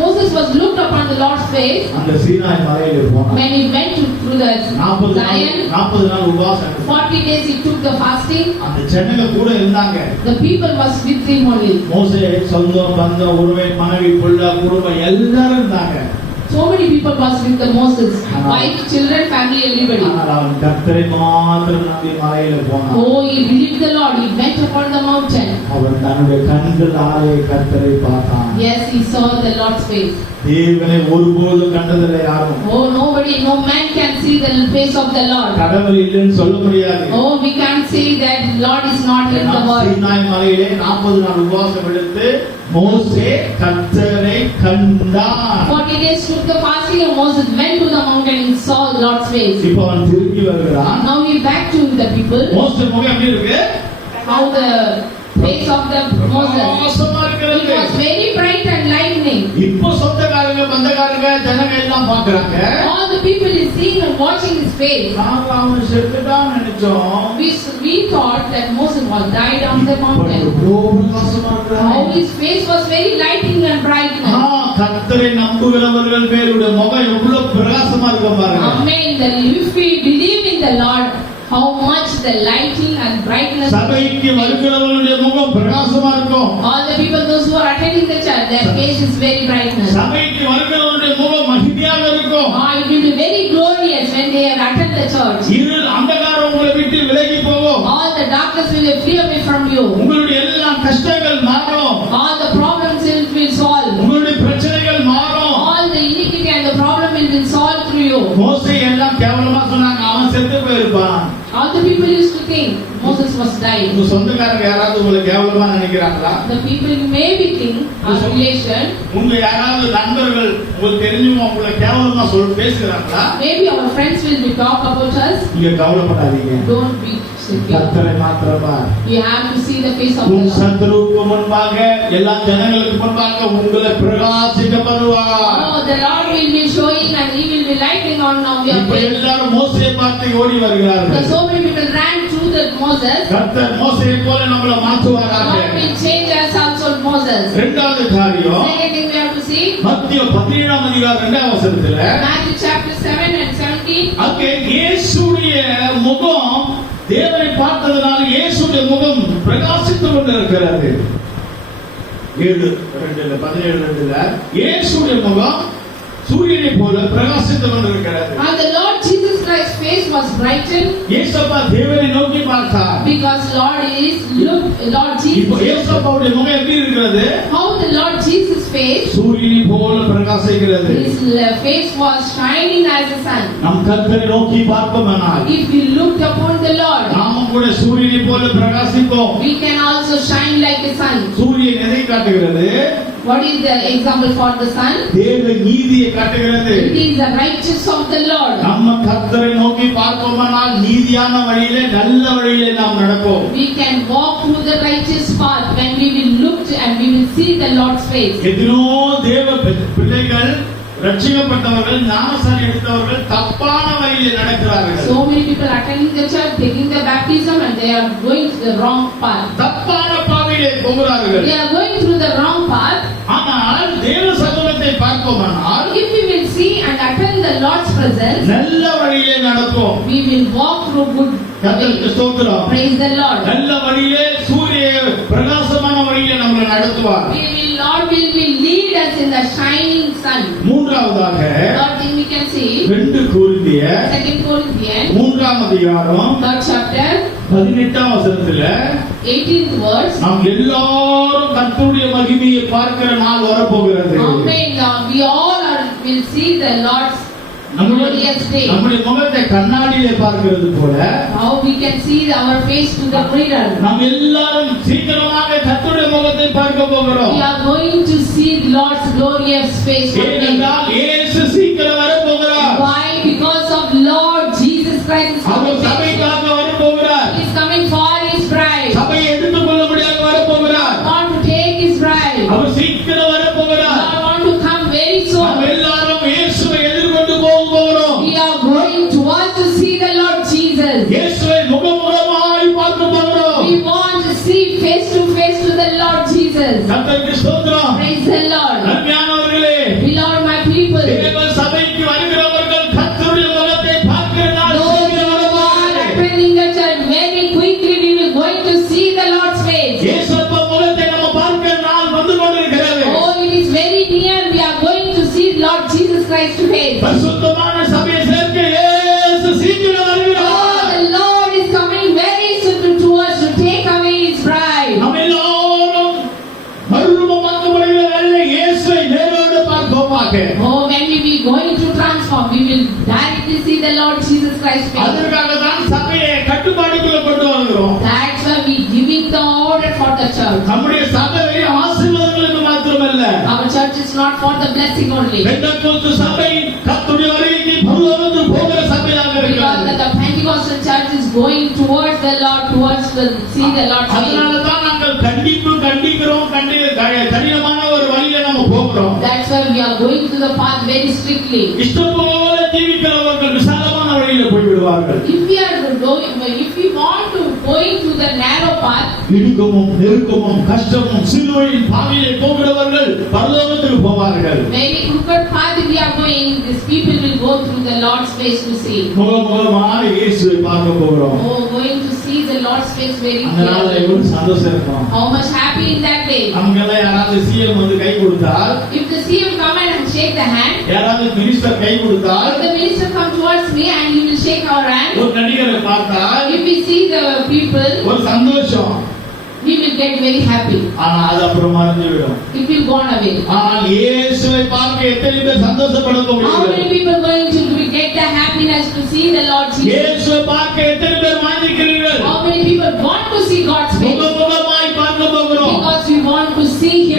Moses was looked upon the Lord's face, அந்த சீனாய் மலையில போனான். when he went through the 40 நாள் உபவாசம். 40 days he took the fasting, அந்த ஜனங்க கூட இருந்தாங்க. the people was with him only. மோசே சொந்தம் பந்தம் உறவை மனைவி பிள்ளை குடும்பம் எல்லாரும் இருந்தாங்க. So many people was with the Moses, wife, children, family, everybody. ஆனால் அவன் கர்த்தரை மாத்திரம் நம்பி மலையில போனான். Oh, he believed the Lord. He went upon the mountain. அவன் தன்னுடைய கண்களாலே கர்த்தரை பார்த்தான். Yes, he saw the Lord's face. தேவனை ஒருபோதும் கண்டதில்லை யாரும். Oh, nobody, no man can see the face of the Lord. கடவுள் இல்லைன்னு சொல்ல முடியாது. Oh, we can't say that Lord is not in the world. Sinai மலையிலே 40 நாள் உபவாசம் எடுத்து மோசே கர்த்தரை கண்டான். 40 days took the fasting and Moses went to the mountain and saw Lord's face. இப்போ அவன் திரும்பி வருகிறான். Now he back to the people. மோசே முகம் எப்படி இருக்கு? How the face of the Moses. மோசமா It இருக்கிறது. was very bright and lightning. இப்போ சொந்தக்காரங்க பந்தக்காரங்க ஜனங்க எல்லாம் பார்க்கறாங்க. All the people is seeing and watching his face. நாம அவன் செத்துட்டான்னு நினைச்சோம். We thought that Moses was died on the mountain. பிரகாசமா இருக்கிறான். How his face was very lightning and brightness. கர்த்தரை நம்புகிறவர்கள் பேருடைய முகம் எவ்வளவு பிரகாசமா இருக்கும் பாருங்க. Amen. That if we believe in the Lord, how much the lighting and brightness. சபைக்கு வருகிறவர்களுடைய முகம் பிரகாசமா இருக்கும். All the people, those who are attending the church, their face is very brightness. சபைக்கு வருகிறவர்களுடைய முகம் மகிமையாக இருக்கும். It will be very glorious when they are attend the church. இருள் அந்தகாரம் உங்களை விட்டு விலகி போகும். All the darkness will flee away from you. உங்களுடைய எல்லா கஷ்டங்கள் மாறும். All the problems will solve. உங்களுடைய பிரச்சனைகள் மாறும். All the iniquity and the problem will be solved through you. மோசே எல்லாம் கேவலமா சொன்னாங்க, அவன் செத்து போயிருப்பான். All the people used to think Moses was dying. உங்க சொந்தக்காரங்க யாராவது உங்களை கேவலமா நினைக்கிறாங்களா? The people maybe think our relation, உங்க யாராவது நண்பர்கள் உங்களுக்கு தெரிஞ்சவங்க உங்களை கேவலமா பேசுறாங்களா? maybe our friends will be talk about us. நீங்க கவலைப்படாதீங்க. Don't be secure. கர்த்தரை மாத்திரமா You have to see the face of the உன் Lord. சத்துருவுக்கு முன்பாக எல்லா ஜனங்களுக்கு முன்பாக உங்களை பிரகாசிக்க பண்ணுவார். Oh, the Lord will be showing and He will be lighting on your இப்ப face. எல்லாரும் மோசேயை பார்த்து ஓடி வருகிறார்கள். So many people ran through the Moses. கர்த்தர் மோசேயை போல நம்மளை மாற்றுவாராக. God will change us also Moses. இரண்டாவது காரியம் Second thing we have to see, மத்திய 17ஆம் அதிகாரம் 2ஆம் வசனத்துல Matthew chapter 7 and 17. அங்கே இயேசுடைய முகம் தேவனை பார்த்ததனால் இயேசுடைய முகம் பிரகாசித்துக் கொண்டிருக்கிறது. 7:17 இயேசுடைய முகம் சூரியனை போல பிரகாசித்துக் கொண்டிருக்கிறது. And the Lord Jesus Christ's face was brightened இயேசுப்பா தேவனை நோக்கி பார்த்தார். because Lord இப்போ Jesus. இயேசுப்பாவுடைய முகம் எப்படி இருக்கிறது? How the Lord Jesus' face, சூரியனை போல பிரகாசிக்கிறது. His face was shining as the sun. நம் கர்த்தரை நோக்கி பார்ப்போமானால் If we looked upon the Lord, நாமும் கூட சூரியனை போல பிரகாசிப்போம். we can also shine like a sun. சூரியன் எதை காட்டுகிறது? What is the example for the sun? தேவ நீதியை காட்டுகிறது. It is the righteousness of the Lord. நம்ம கர்த்தரை நோக்கி பார்ப்போமானால் நீதியான வழியிலே நல்ல வழியிலே நாம் நடப்போம். We can walk through the righteous path when we will look and we will see the Lord's face. எத்தனோ தேவ பிள்ளைகள் ரட்சிக்கப்பட்டவர்கள் ஞானஸ்நானம் எடுத்தவர்கள் தப்பான வழியிலே நடக்கிறார்கள். So many people attending the church, taking the baptism, and they are going to the wrong path. தப்பான பாதையிலே போகிறார்கள். They are going through the wrong path. ஆனால் தேவ சமூகத்தை பார்ப்போமானால் If we will see and attend the Lord's presence, நல்ல வழியிலே நடப்போம். we will walk through good கர்த்தருக்கு way. ஸ்தோத்திரம். Praise the Lord. நல்ல வழியிலே சூரிய பிரகாசமான வழியிலே நம்மை நடத்துவார். Lord will lead us in the shining sun. மூன்றாவதாக Third thing we can see, 2 கொரிந்தியர் 2 Corinthians, 3ஆம் அதிகாரம் 3rd chapter, 18ஆம் வசனத்துல 18th verse. நாம் எல்லாரும் கர்த்தருடைய மகிமையை பார்க்கிற நாள் வரப்போகிறது. Amen. We all will see the Lord's glorious day. நம்முடைய முகத்தை கண்ணாடியிலே பார்க்கிறது போல How we can see our face to the mirror. நாம் எல்லாரும் சீக்கிரமாக கர்த்தருடைய முகத்தை பார்க்க போகிறோம். We are going to see the Lord's glorious face. ஏனென்றால் இயேசு சீக்கிரம் வரப்போகிறார். Why? Because of Lord Jesus Christ is our coming. சபைக்காக வரப்போகிறார். He is coming for his bride. சபையை எடுத்துக்கொள்ளும்படியாக வரப்போகிறார். Want to take his bride. அவர் சீக்கிரம் வரப்போகிறார். God want to come very soon. நாம் எல்லாரும் இயேசுவை எதிர்கொண்டு போகிறோம். We are going towards to see the Lord Jesus. இயேசுவை முகமுகமாய் பார்க்க போகிறோம். We want to see face to face to the Lord Jesus. கர்த்தருக்கு ஸ்தோத்திரம். Praise the Lord. அருமையானவர்களே, Beloved my people, தேவ சபைக்கு வருகிறவர்கள் கர்த்தருடைய முகத்தை பார்க்கிற நாள் those சீக்கிரம் who are வரப்போகிறது. attending the church, very quickly we will going to see the Lord's face. இயேசுப்பா முகத்தை நம்ம பார்க்கிற நாள் வந்து கொண்டிருக்கிறது. Oh, it is very near. We are going to see Lord Jesus Christ face. பரிசுத்தமான சபையை சேர்க்க இயேசு சீக்கிரம் வருகிறார். Oh, the Lord is coming very soon to us to take away his bride. நாம் எல்லாரும் மறுரூபமாக்கப்படுகிற வேளையிலே இயேசுவை நேரோடு பார்ப்போமாக. Oh, when we be going to transform, we will directly see the Lord Jesus Christ face. அதற்காக தான் சபையை கட்டுப்பாடுக்குள்ள கொண்டு வருகிறோம். That's why we giving the order for the church. நம்முடைய சபை ஆசீர்வாதங்களுக்கு மாத்திரமல்ல. Our church is not for the blessing only. பெந்தெக்கோஸ்து சபை கர்த்தருடைய வருகைக்கு பரலோகத்துக்கு போகிற சபையாக Because இருக்கிறது. the Pentecostal church is going towards the Lord, towards the see the Lord's அதனால face. தான் நாங்கள் கண்டிக்கிறோம் கடினமான ஒரு வழியில நம்ம போகிறோம். That's why we are going to the path very strictly. இஷ்டம் போல ஜீவிக்கிறவர்கள் விசாலமான வழியில போய் விடுவார்கள். If we want to going to the narrow path, இடுக்கமும் நெருக்கமும் கஷ்டமும் சிலுவையின் பாதையிலே போகிறவர்கள் பரலோகத்துக்கு போவார்கள். very crooked path we are going, these people will go through the Lord's face to see. முகமுகமாக இயேசுவை பார்க்க போகிறோம். Oh, going to see the Lord's face very அதனால clearly. எவ்வளவு சந்தோஷம் இருக்கும். How much happy in that day. நமக்கெல்லாம் யாராவது CM வந்து கை கொடுத்தால், If the CM come and shake the hand, யாராவது மினிஸ்டர் கை கொடுத்தால், if the minister come towards me and he will shake our hand, ஒரு நடிகரை பார்த்தால் if we see the people, ஒரு சந்தோஷம். we will get very happy. ஆனா அது அப்புறம் மறைஞ்சுவிடும். It will gone away. ஆனால் இயேசுவை பார்க்க எத்தனை பேர் சந்தோஷப்பட How many போகிறீர்கள்? people going to get the happiness to see the Lord Jesus? இயேசுவை பார்க்க எத்தனை பேர் வாஞ்சிக்கிறீர்கள்? How many people want to see God's face? முகமுகமாய் பார்க்க போகிறோம். Because we want to see Him.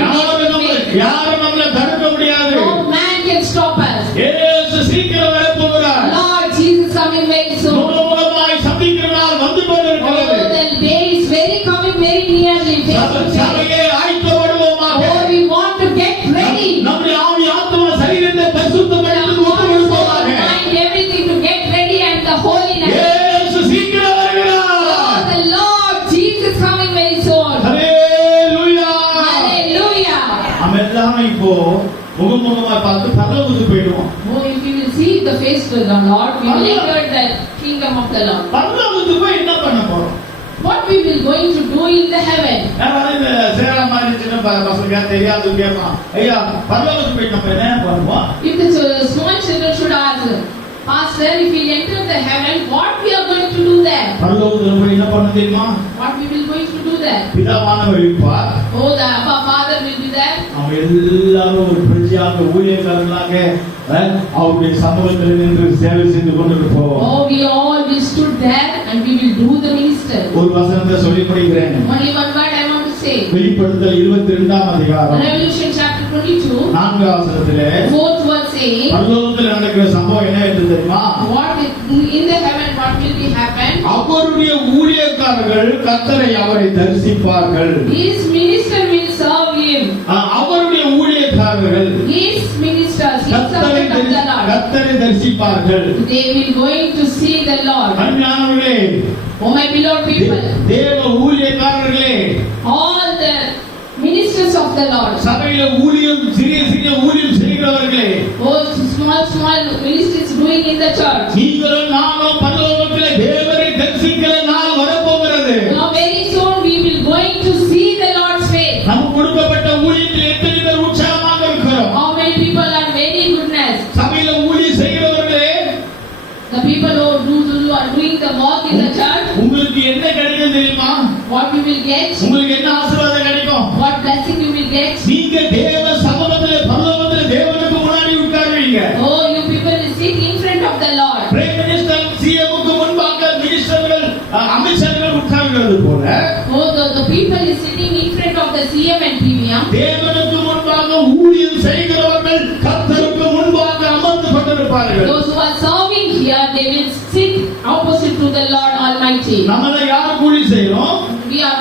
யாரும் நம்மளை தடுக்க முடியாது. No man can stop us. இயேசு சீக்கிரம் வரப்போகிறார். Lord Jesus coming very soon. முகமுகமாய் சந்திக்கிற நாள் வந்து கொண்டிருக்கிறது. Oh, the day is very coming very nearly. Face to face. சபையை ஆயத்தப்படுவோமாக. Oh, we want to get ready. நம்முடைய ஆவி ஆத்துமா சரீரத்தை பரிசுத்தப்படுத்தி ஒப்பு கொடுப்போமாக. Mind everything to get ready and the holiness. இயேசு சீக்கிரம் வருகிறார். Oh, the Lord Jesus coming very soon. Hallelujah. Hallelujah. நம்ம எல்லாம் இப்போ முகமுகமாய் பார்த்து பரலோகத்துக்கு போயிடுவோம். Oh, if we will see the face of the Lord, we will enter the kingdom of the Lord. பரலோகத்துக்கு போய் என்ன பண்ண போறோம்? What we will going to do in the heaven? யாராவது இந்த சேரா மாதிரி சின்ன பசங்க தெரியாது கேட்பான், ஐயா பரலோகத்துக்கு போய் நம்ம என்ன பண்ணுவோம்? If the small children should ask, Pastor, if we enter the heaven, what we are going to do there? பரலோகத்துல போய் என்ன பண்ண தெரியுமா? What we will going to do there? பிதாவானவர் இருப்பார். Oh, the Abba Father will be there. அவங்க எல்லாரும் ஒரு பிரஜையாக ஊழியக்காரர்களாக அவருடைய சமூகத்தில் நின்று சேவை செய்து கொண்டிருப்போம். Oh, we all will stood there and we will do the minister. ஒரு வசனத்தை சொல்லி முடிக்கிறேன். Only one word I want to say. say? வெளிப்படுத்தல் 22ஆம் அதிகாரம் Revelation chapter 22, 4ஆம் வசனத்திலே 4th verse saying, பரலோகத்தில் நடக்கிற சம்பவம் என்ன என்று தெரியுமா? what in the heaven, what will be happen? அவருடைய ஊழியக்காரர்கள் கர்த்தரை அவரை தரிசிப்பார்கள். His minister will serve him. அவருடைய ஊழியக்காரர்கள் His ministers, his servant of the Lord. கர்த்தரை தரிசிப்பார்கள். They will going to see the Lord. அன்பானவர்களே, Oh my beloved people, தேவ ஊழியக்காரர்களே, all the ministers of the Lord, சபையில ஊழியம் சிறிய சிறிய ஊழியம் செய்கிறவர்களே, oh small ministers doing in the church. நீங்களும் நானும் பரலோகத்திலே தேவனை தரிசிக்கிற நாள் வரப்போகிறது. Now very soon we will going to see the Lord's face. நமக்கு கொடுக்கப்பட்ட ஊழியத்தில் எத்தனை பேர் உற்சாகமாக இருக்கிறோம்? How many people are very goodness? சபையில ஊழியம் செய்கிறவர்களே, The people who are doing the work in the church, உங்களுக்கு என்ன கிடைக்கும் தெரியுமா? what you will get, உங்களுக்கு என்ன ஆசீர்வாதம் கிடைக்கும்? what blessing you will get. நீங்க தேவ சமூகத்திலே பரலோகத்திலே தேவனுக்கு முன்னாடி உட்காருவீங்க. Oh, you people will sit in front of the Lord. Prime minister சிஎம்க்கு முன்பாக மினிஸ்டர்கள் அமைச்சர்கள் உட்கார்கிறது போல Oh, the people is sitting in front of the CM and PVM. தேவனுக்கு முன்பாக ஊழியம் செய்கிறவர்கள் கர்த்தருக்கு முன்பாக அமர்ந்து கொண்டிருப்பார்கள். Those who are serving here, they will sit opposite to the Lord Almighty. நம்மள யார் ஊழியம் செய்யறோம்? We are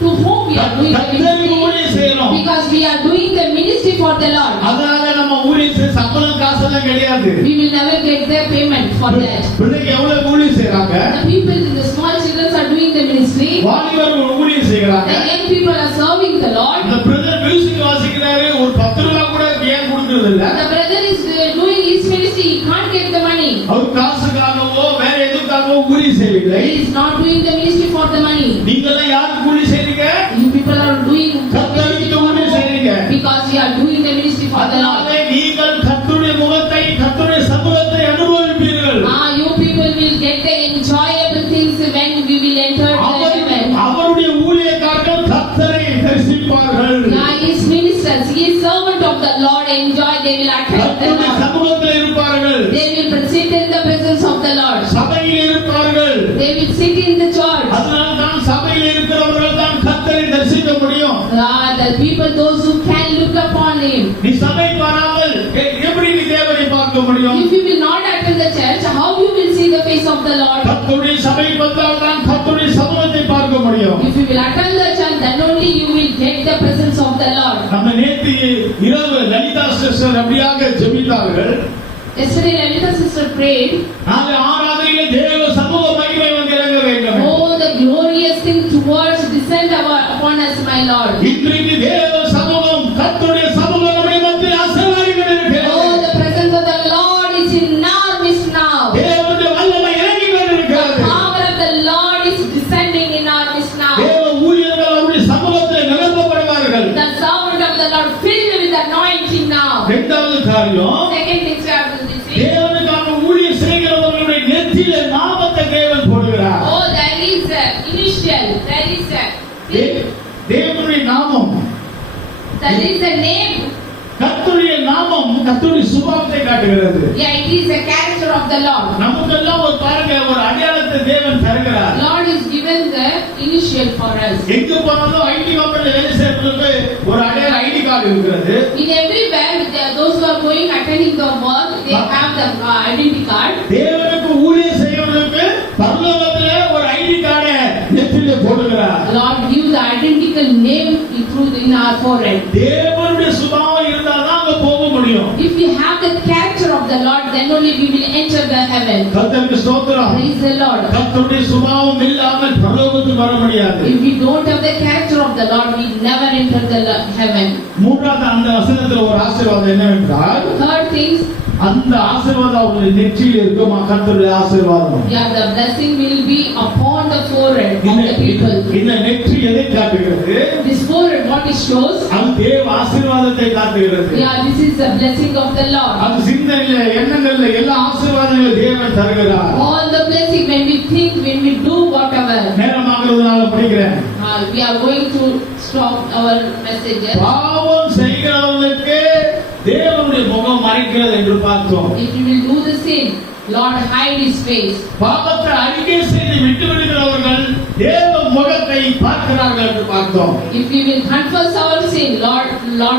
to whom we are doing the கர்த்தருக்கு ஊழியம் செய்யறோம். ministry? Because we are doing the ministry for the Lord. அதனால நம்ம ஊழியம் செய்ய சம்பளம் காசெல்லாம் கிடையாது. We will never get the payment for that. பிள்ளைங்க எவ்வளவு ஊழியம் செய்றாங்க? The people, the small children are doing the ministry. வாலிபர்கள் ஊழியம் செய்றாங்க. The young people are serving the Lord. இந்த பிரதர் மியூசிக் வாசிக்கிறாரு, ஒரு 10 ரூபாய் கூட ஏன் கொடுக்கிறது இல்ல? The brother is doing his ministry. He can't get the money. அவர் காசுக்காகவோ வேற எதுக்காகவோ ஊழியம் செய்யவில்லை. He is not doing the ministry for the money. நீங்க எல்லாம் யாருக்கு ஊழியம் செய்றீங்க? You people are doing கர்த்தருக்கு ஊழியம் செய்றீங்க. because you are doing the ministry for the Lord. அதனாலே நீங்கள் கர்த்தருடைய முகத்தை கர்த்தருடைய சமூகத்தை அனுபவிப்பீர்கள். You people will get the enjoyable things when we will enter the heaven. அவருடைய ஊழியக்காரர்கள் கர்த்தரை தரிசிப்பார்கள். His ministers, his servant of the Lord enjoy, they will attend the கர்த்தருடைய Lord. சமூகத்தில் இருப்பார்கள். They will sit in the presence of the Lord. சபையில் இருப்பார்கள். They will sit in the church. அதனால தான் சபையில் இருக்கிறவர்கள் தான் கர்த்தரை தரிசிக்க முடியும். The people, those who can look upon him. நீ சபை வராமல் எப்படி நீ தேவனை பார்க்க முடியும்? If you will not attend the church, how you will see the face of the Lord? கர்த்தருடைய சபை வந்தால் தான் கர்த்தருடைய சமூகத்தை பார்க்க முடியும். If you will attend the church, then only you will get the presence of the Lord. நம்ம நேற்று இரவு லலிதா சிஸ்டர் அப்படியாக ஜெபித்தார்கள். Yesterday, Lalita sister prayed. நாளை ஆராதனையிலே தேவ சமூக மகிமை வந்து இறங்க வேண்டும். Oh, the glorious thing towards descend upon us, my Lord. இன்றைக்கு தேவ சமூகம் கர்த்தருடைய சமூகம் நம்முடைய மத்தியில் ஆசீர்வாதங்கள் இருக்கிறது. Oh, the presence of the Lord is in our midst now. தேவனுடைய வல்லமை இறங்கி The கொண்டிருக்கிறது. power of the Lord is descending in our midst now. தேவ ஊழியர்கள் அவருடைய சமூகத்தில் நிரப்பப்படுவார்கள். The servant of the Lord filled with anointing now. இரண்டாவது காரியம், Second thing we have to see. தேவனுக்கான ஊழியம் செய்கிறவர்களுடைய நெற்றியிலே நாமத்தை தேவன் போடுகிறார். Oh, there is a initial, there is a தேவனுடைய நாமம், there is a name. கர்த்தருடைய நாமம் கர்த்தருடைய சுபாவத்தை காட்டுகிறது. Yeah, it is a character of the Lord. நமக்கெல்லாம் ஒரு பாருங்க, ஒரு அடையாளத்தை தேவன் தருகிறார். Lord is given the initial for us. எங்க போனாலும் ஐடி கம்பெனில வேலை செய்யறதுக்கு ஒரு அடையாள ஐடி கார்டு இருக்கிறது. In everywhere, those who are going attending the work, they have the identity card. தேவனுக்கு ஊழியம் செய்யறவங்களுக்கு பரலோகத்திலே ஒரு ஐடி கார்டை நெற்றியிலே போடுகிறார். Lord gives the identical name in our forehead. தேவனுடைய சுபாவம் இருந்தால் தான் அங்க போக முடியும். If we have the character of the Lord, then only we will enter the heaven. கர்த்தருக்கு ஸ்தோத்திரம். Praise the Lord. கர்த்தருடைய சுபாவம் இல்லாமல் பரலோகத்துக்கு வர முடியாது. If we don't have the character of the Lord, we never enter the heaven. மூன்றாவது அந்த வசனத்துல ஒரு ஆசீர்வாதம் என்னவென்றால், Third things, அந்த ஆசீர்வாதம் அவருடைய நெற்றியில் இருக்கும். கர்த்தருடைய ஆசீர்வாதம் yeah, the blessing will be upon the forehead of the people. இந்த நெற்றி எதை காட்டுகிறது? This forehead, what it shows? அது தேவ ஆசீர்வாதத்தை காட்டுகிறது. Yeah, this is the blessing of the Lord. அது சிந்தனையில எண்ணங்கள்ல எல்லா ஆசீர்வாதங்களும் தேவன் தருகிறார். All the blessing when we think, when we do whatever. நேரமாகிறதுனால படிக்கிறேன். We are going to stop our messages. பாவம் செய்கிறவர்களுக்கு தேவனுடைய முகம் மறைக்கிறது என்று பார்த்தோம். If you will do the sin, Lord, hide his face. பாவத்தை அறிக்கை செய்து விட்டு விடுகிறவர்கள் தேவ முகத்தை பார்க்கிறார்கள் என்று பார்த்தோம். If we will confess our sin, Lord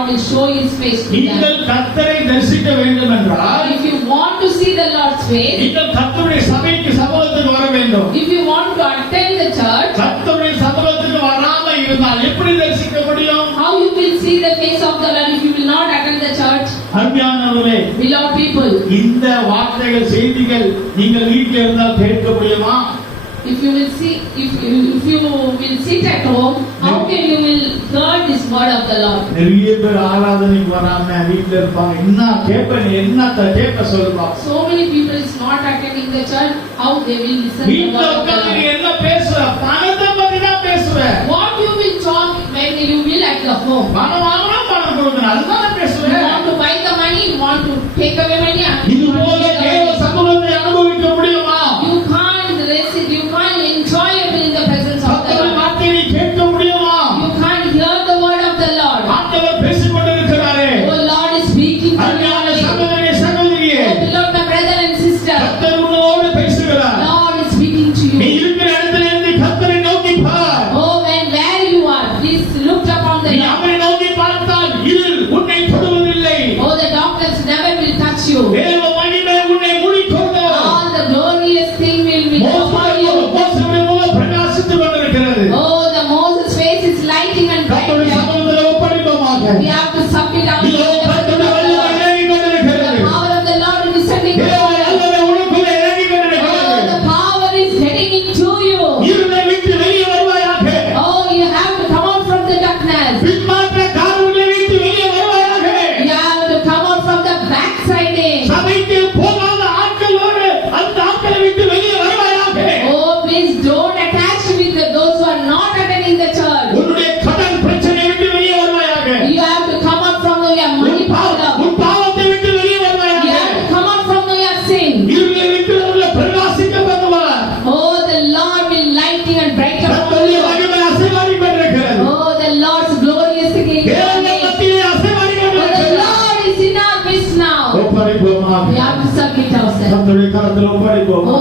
will show his face to them. நீங்கள் கர்த்தரை தரிசிக்க வேண்டும் என்றால், If you want to see the Lord's face, நீங்கள் கர்த்தருடைய சபைக்கு சமூகத்துக்கு வர வேண்டும். if you want to attend the church, கர்த்தருடைய சமூகத்துக்கு வராம இருந்தால் எப்படி தரிசிக்க முடியும்? how you will see the face of the Lord if you will not attend the church? அருமையானவர்களே, Beloved people, இந்த வார்த்தைகள் செய்திகள் நீங்கள் வீட்டில் இருந்தால் கேட்க முடியுமா? if you will see, if you will sit at home, how can you will hear this word of the Lord? நிறைய பேர் ஆராதனைக்கு வராம வீட்டுல இருப்பாங்க. என்னத்த கேட்க சொல்லுவா? So many people is not attending the church. How they will listen to the வீட்டுல word of the உட்கார்ந்து நீ Lord? என்ன பேசுற? பணத்தை பத்தி தான் பேசுவ. What you will talk when you will at your home? பணம் வாங்கினா பணம் கொடுக்கணும், அதுதான் You பேசுவேன். want to buy the money, you want to take away money. இது போல தேவ சமூகத்தை அனுபவிக்க முடியுமா? You can't resist, you can't enjoy it in the presence of the கர்த்தருடைய Lord. வார்த்தையை கேட்க முடியுமா? You can't hear the word of the Lord. ஆண்டவர் பேசிக் கொண்டிருக்கிறாரே. Oh, Lord is speaking to அருமையான you. சகோதரியே, சகோதரியே, Oh, beloved my brother and sister, கர்த்தர் உன்னோடு பேசுகிறார். Lord is speaking to நீ you. இருக்கிற இடத்துல இருந்து கர்த்தரை நோக்கி பார். Oh, where you are, please look upon the நீ Lord. அவரை நோக்கி பார்த்தால் இருள் உன்னை தொடுவதில்லை. Oh, the darkness never will touch you. தேவ மகிமை உன்னை மூடிக்கொள்ளும். All the glorious thing will be upon you. மோசமே போல பிரகாசித்துக் கொண்டிருக்கிறது. Oh, the Moses' face is lighting and கர்த்தருடைய bright. சமூகத்தில் ஒப்படைப்போமாக. We have to submit our இதோ கர்த்தருடைய வல்லமை இறங்கிக் கொண்டிருக்கிறது. The power of the Lord is descending தேவ upon us. வல்லமை உனக்குள்ளே இறங்கிக் Oh, கொண்டிருக்கிறது. the power is heading into you. இருளை விட்டு வெளியே வருவாயாக. Oh, you have to come out from the darkness. பின்மாற்ற காரணங்களை விட்டு வெளியே வருவாயாக. You have to come out from the backsliding. சபைக்கு போகாத ஆட்களோடு அந்த ஆட்களை விட்டு வெளியே வருவாயாக. Oh, please don't attach with those who are not attending the church. உன்னுடைய கடன் பிரச்சனை விட்டு வெளியே வருவாயாக. You have to come out from your money problem. உன் பாவத்தை விட்டு வெளியே You வருவாயாக. have to come out from your sin. இருளை விட்டு உள்ள பிரகாசிக்க பண்ணுவார். Oh, the Lord will lighten and brighten upon கர்த்தருடைய you. மகிமை அசைவாடிக் கொண்டிருக்கிறது. Oh, the Lord's glorious again. தேவனுடைய மத்தியிலே அசைவாடிக் Oh, the கொண்டிருக்கிறது. Lord is in our midst now. ஒப்படைப்போமாக. We have to submit ourselves. கர்த்தருடைய கரத்தில் ஒப்படைப்போம். Oh,